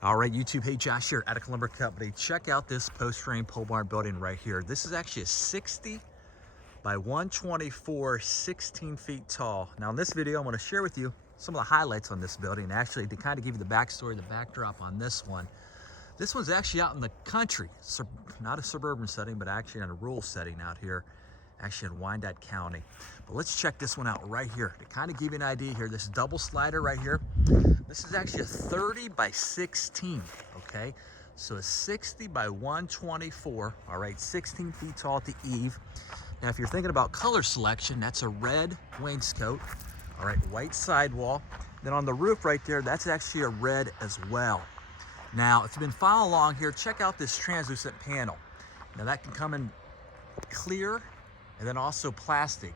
All right, YouTube, hey, Josh here, Attica Lumber Company. Check out this post-frame pole barn building right here. This is actually a 60 by 124, 16 feet tall. Now in this video, I'm gonna share with you some of the highlights on this building. Actually, to kind of give you the backstory, the backdrop on this one. This one's actually out in the country, not a suburban setting, but actually in a rural setting out here, actually in Wainscot County. But let's check this one out right here. To kind of give you an idea here, this double slider right here, this is actually a 30 by 16, okay? So a 60 by 124, all right, 16 feet tall at the eave. Now, if you're thinking about color selection, that's a red wainscot, all right, white sidewall. Then on the roof right there, that's actually a red as well. Now, if you've been following along here, check out this translucent panel. Now that can come in clear and then also plastic,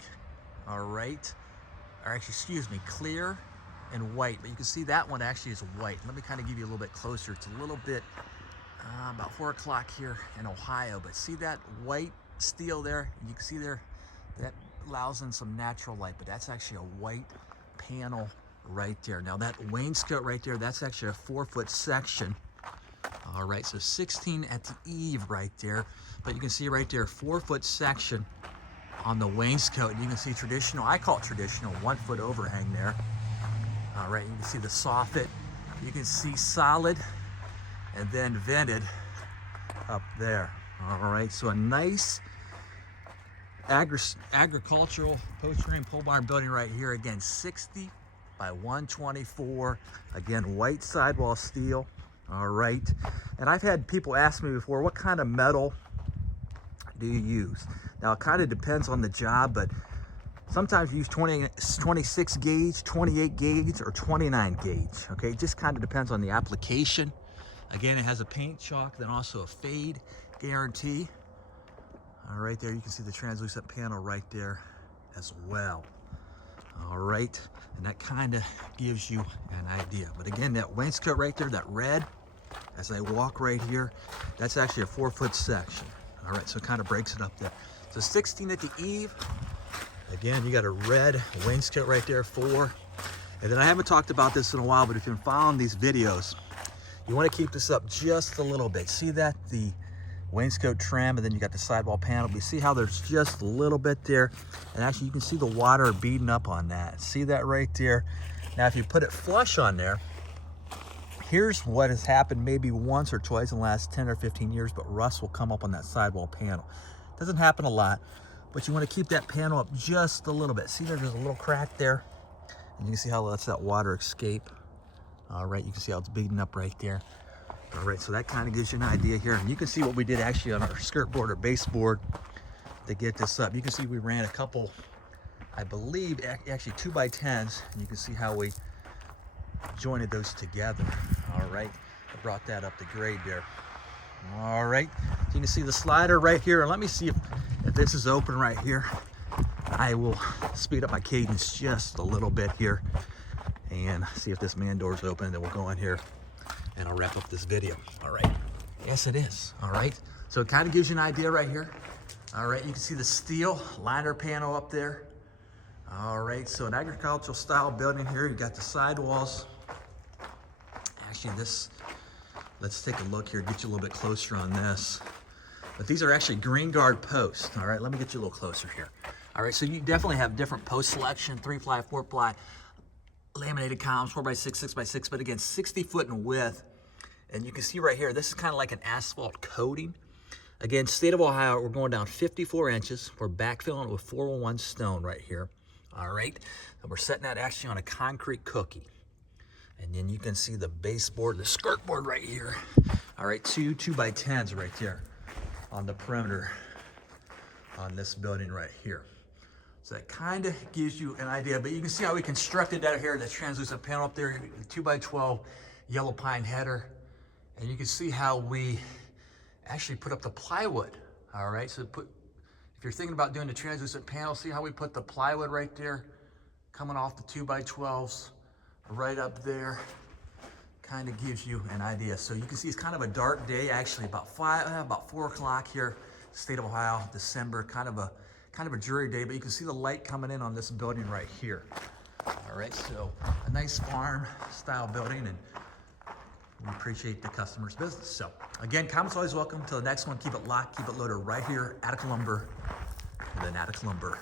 all right? Or actually, excuse me, clear and white, but you can see that one actually is white. Let me kind of give you a little bit closer. It's a little bit, about 4 o'clock here in Ohio, but see that white steel there? You can see there, that allows in some natural light, but that's actually a white panel right there. Now that wainscot right there, that's actually a 4-foot section. All right, so 16 at the eave right there, but you can see right there, 4-foot section on the wainscot. You can see traditional, I call it traditional, 1-foot overhang there. All right, you can see the soffit, you can see solid and then vented up there. All right, so a nice agricultural post-frame pole barn building right here. Again, 60 by 124, again, white sidewall steel. All right, and I've had people ask me before, what kind of metal do you use? Now, it kind of depends on the job, but sometimes you use 26 gauge, 28 gauge, or 29 gauge, okay? It just kind of depends on the application. Again, it has a paint chalk, then also a fade guarantee. All right, there you can see the translucent panel right there as well. All right, and that kind of gives you an idea. But again, that wainscot right there, that red, as I walk right here, that's actually a 4-foot section. All right, so it kind of breaks it up there. So 16 at the eave. Again, you got a red wainscot right there, 4. And then I haven't talked about this in a while, but if you've been following these videos, you want to keep this up just a little bit. See that? The wainscot trim, and then you got the sidewall panel. You see how there's just a little bit there? And actually, you can see the water beading up on that. See that right there? Now, if you put it flush on there, here's what has happened maybe once or twice in the last 10 or 15 years, but rust will come up on that sidewall panel. Doesn't happen a lot, but you want to keep that panel up just a little bit. See, there's a little crack there, and you can see how lets that water escape. All right, you can see how it's beating up right there. All right, so that kind of gives you an idea here. And you can see what we did actually on our skirt board or baseboard to get this up. You can see we ran a couple, I believe, actually 2x10s, and you can see how we jointed those together. All right, I brought that up to grade there. All right, so you can see the slider right here. And let me see if this is open right here. I will speed up my cadence just a little bit here and see if this man door is open, and then we'll go in here and I'll wrap up this video. All right, yes it is. All right, so it kind of gives you an idea right here. All right, you can see the steel liner panel up there. All right, so an agricultural style building here. You got the sidewalls. Actually, this, let's take a look here, get you a little bit closer on this. But these are actually green guard posts. All right, let me get you a little closer here. All right, so you definitely have different post selection, 3-ply, 4-ply, laminated columns, 4x6, 6x6, but again, 60 foot in width. And you can see right here, this is kind of like an asphalt coating. Again, state of Ohio, we're going down 54 inches. We're backfilling it with 401 stone right here. All right, and we're setting that actually on a concrete cookie. And then you can see the baseboard, the skirt board right here. All right, 2x10s right there on the perimeter on this building right here. So that kind of gives you an idea, but you can see how we constructed that here, that translucent panel up there, 2x12 yellow pine header. And you can see how we actually put up the plywood. All right, so if you're thinking about doing the translucent panel, see how we put the plywood right there, coming off the 2x12s right up there. Kind of gives you an idea. So you can see it's kind of a dark day, actually about 4 o'clock here, state of Ohio, December, kind of a dreary day, but you can see the light coming in on this building right here. All right, so a nice farm style building, and We appreciate the customer's business. So again, comments always welcome. Till the next one, keep it locked, keep it loaded right here, Attic Lumber, and then Attic Lumber.